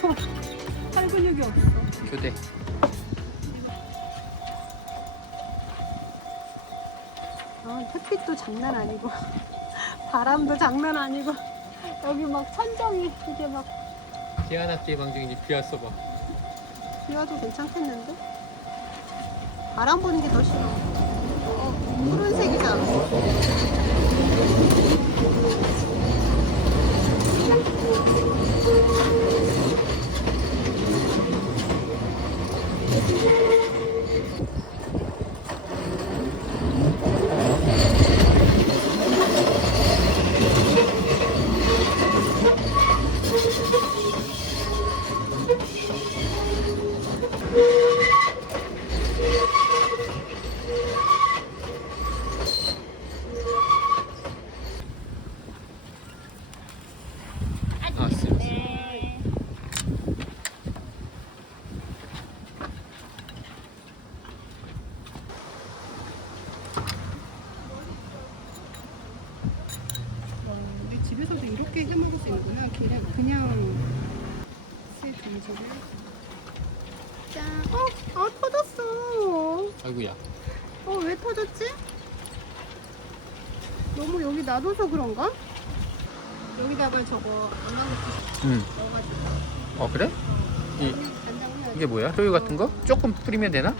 팔 근육이 없어. 교대. 햇빛도 장난 아니고 바람도 장난 아니고 여기 막 천정이 이게 막 기아낙지 방정이니 비 왔어 봐. 비 와도 괜찮겠는데? 바람 부는 게 더 싫어. 푸른색이잖아. 아, sim. 우리 집에서도 이렇게 해 먹을 수 있는구나. 그냥 새 전지를 짠. 터졌어. 아이고야. 왜 터졌지? 너무 여기 놔둬서 그런가? 여기다가 저거 응. 넣어가지고 그래? 간장 넣어야지. 이게 뭐야?醤유 같은 거? 조금 뿌리면 되나?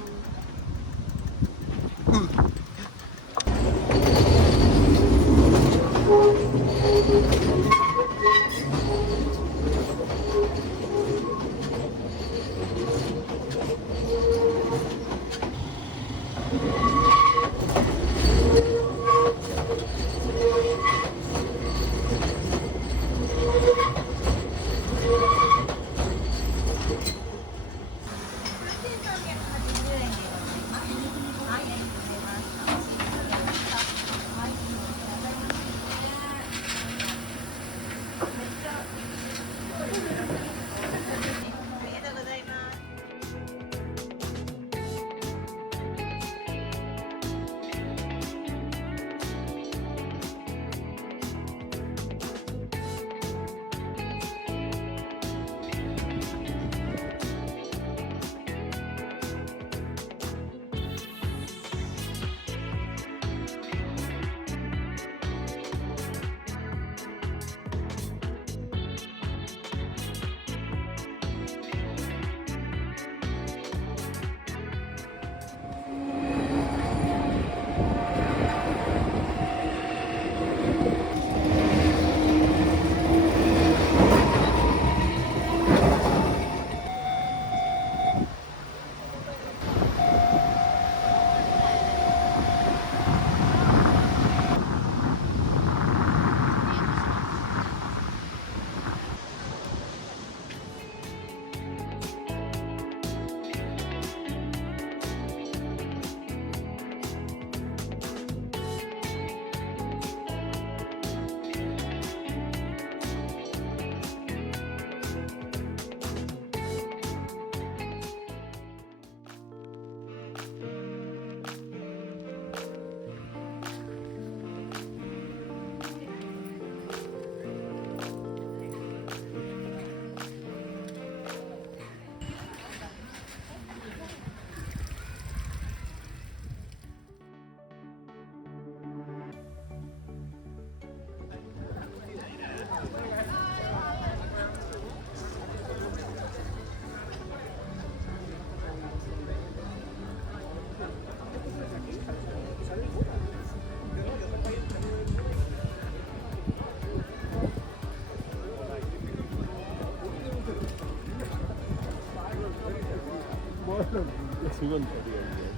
그건 어디가 있네.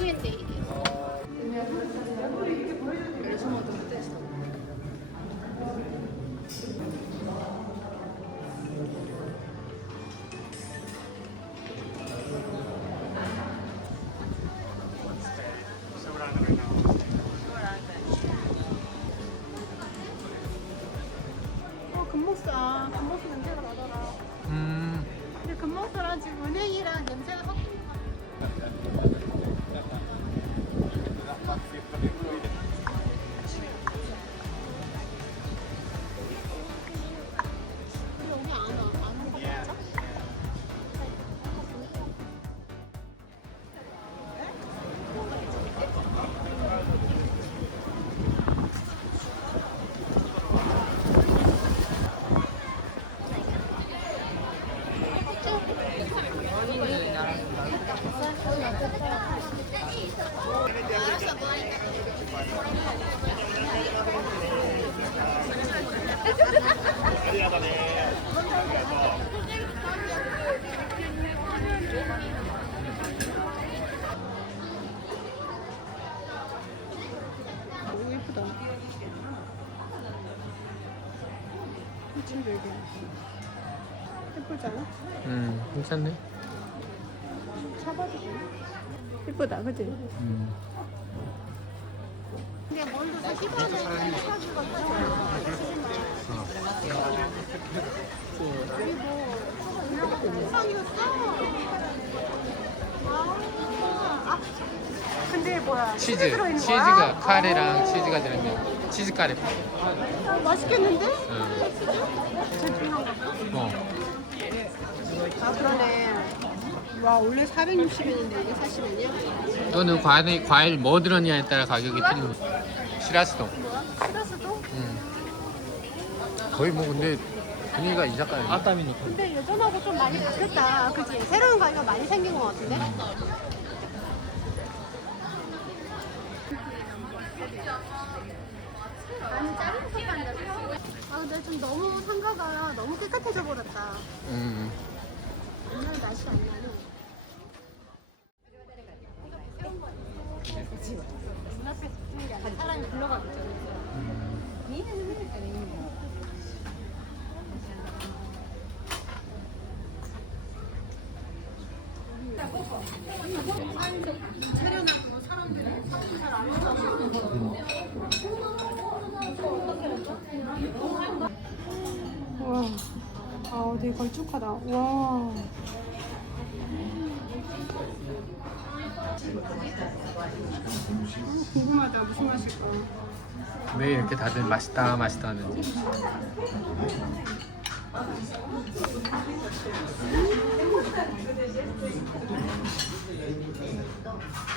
Q&A. 은행이랑 냄새가 섞인 거. 여기 안 와. 안 온 거 맞아? 너무 예쁘다. 지금 되게 예쁘지 않아? 괜찮네. 잡아도 돼. 예쁘다, 그치? 근데 뭘로 사 씹어내는 사주가 아, 근데 뭐야? 치즈. 들어있는 거야? 치즈가 카레랑 치즈가 들어있는 치즈 카레. 아, 맛있겠는데? 응. 제일 중요한 거. 어. 아, 그러네. 와, 원래 460원인데 이게 40원이야? 너는 과일 뭐 들었냐에 따라 가격이 틀린 거야. 시라스도. 뭐야? 시라스도? 거의 뭐 근데 분위기가 이삭가야. 아따미니까. 근데 예전하고 좀 많이 바뀌었다. 그치? 새로운 가게가 많이 생긴 것 같은데? 아니, 작은 컵 한다. 아, 근데 좀 너무 상가가 너무 깨끗해져 버렸다. 옛날 맛이 안 나네. 눈앞에서 쓰는 게 아니라 사람이 불러가겠죠. 차려놓고 사람들이 잘안 와, 아, 되게 걸쭉하다. 와. 궁금하다. 무슨 맛일까? 왜 이렇게 다들 맛있다 맛있다 하는지.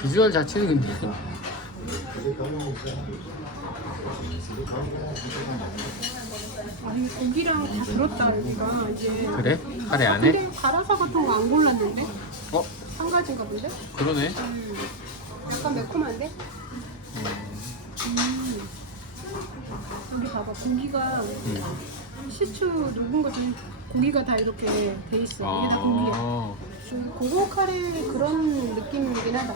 비주얼 자체는 근데 아니, 고기랑 다 들었다, 여기가. 이제. 그래? 카레 안에? 근데 가라사 같은 거 안 골랐는데? 어? 한 가지인가 본데? 그러네. 약간 매콤한데? 여기 봐봐, 고기가 시추 녹은 것처럼 고기가 다 이렇게 돼 있어. 이게 다 고기야. 좀 고급 카레 그런 느낌이긴 하다.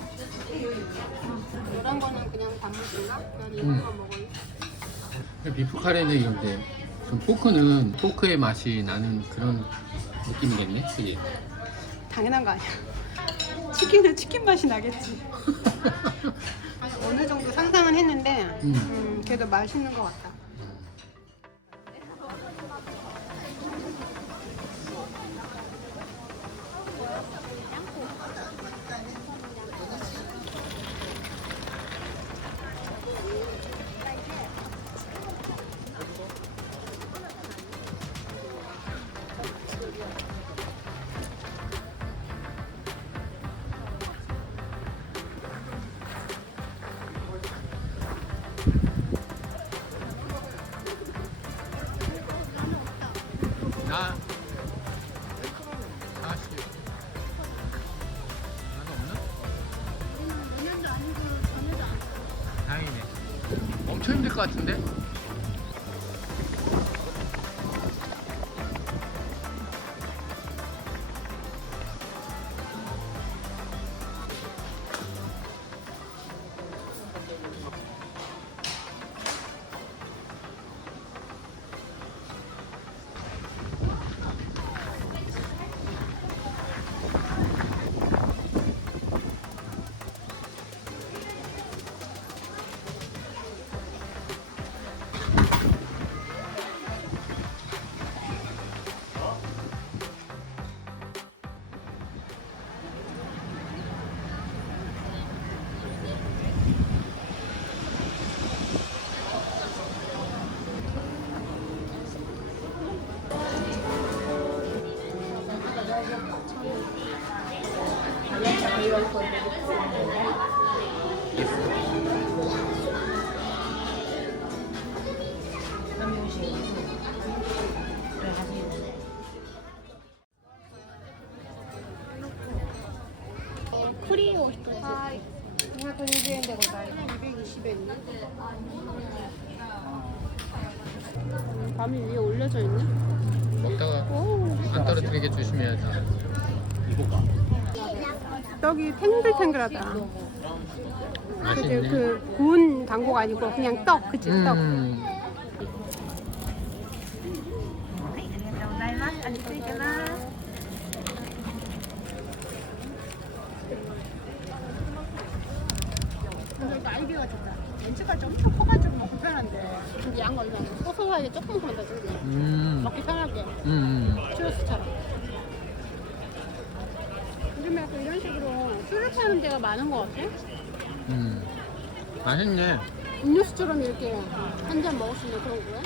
노란 거는 그냥 단무지인가? 난 이거만 먹을래. 비프 카레는 이건데 좀 포크는 포크의 맛이 나는 그런 느낌이겠네, 그지? 당연한 거 아니야. 치킨은 치킨 맛이 나겠지. 어느 정도 상상은 했는데 그래도 맛있는 것 같다. 나 하나씩. 나도 없나? 내년도 아니고 전에도 안 다행이네. 엄청 힘들 것 같은데? 프리を一つ。はい。220円でございます。220円ね。 밤이 위에 올려져 있네. 먹다가 오. 안 떨어뜨리게 조심해야 돼. 떡이 탱글탱글하다. 맛있네. 그 구운 당고가 아니고 그냥 떡, 그치? 떡. 근데 날개가 좋다. 렌즈가 좀 엄청 커가지고 뭐 불편한데. 근데 양 얼마나? 소소하게 조금만 더 주고 먹기 편하게. 추러스처럼. 요즘에 약간 이런 식으로 술을 파는 데가 많은 것 같아. 맛있네. 음료수처럼 이렇게 한 잔 먹을 수 있는 그런 거야?